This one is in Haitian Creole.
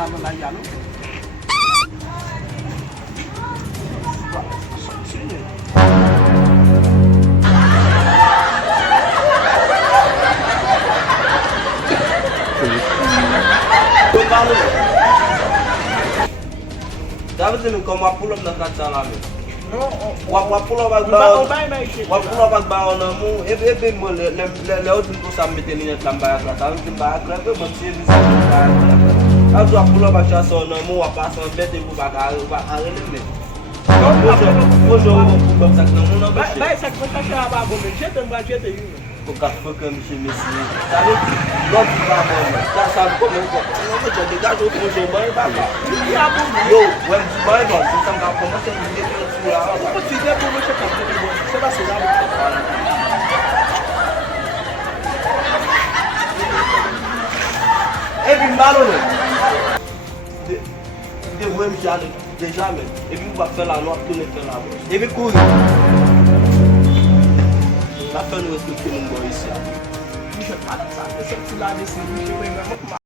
la la ya nou. That was even come pull up na katala me. No, Wa pull up o ba. bay may shit. Wa pull up ba ona mu ebe mo le outro ko sa meteni na tamba ya kata un timba akra be mo se bi sa. Azu wa pull up ba cha so na mu wa pasa bete bu ba ka arele me. Hoje eu vou sa na mu na ba. Bay sak ko ta sha ba go me jete mba jete yu. Ko ka foka mi se mesi. Sabe? Não va mo. Ka sa ko mo ko. No me che de ga jo ko jo ba ba. Ya bu. Yo, when buy ba, some ka promotion ni ke tu la. Ko ti de bu mo che ka te bo. Se ba se la. Every malone. De même jamais, de jamais. Et puis va faire la note, tout le faire la voix. Et puis courir. La fin nous respecter mon boy ici. Je pas ça, c'est tu la laisser, je vais même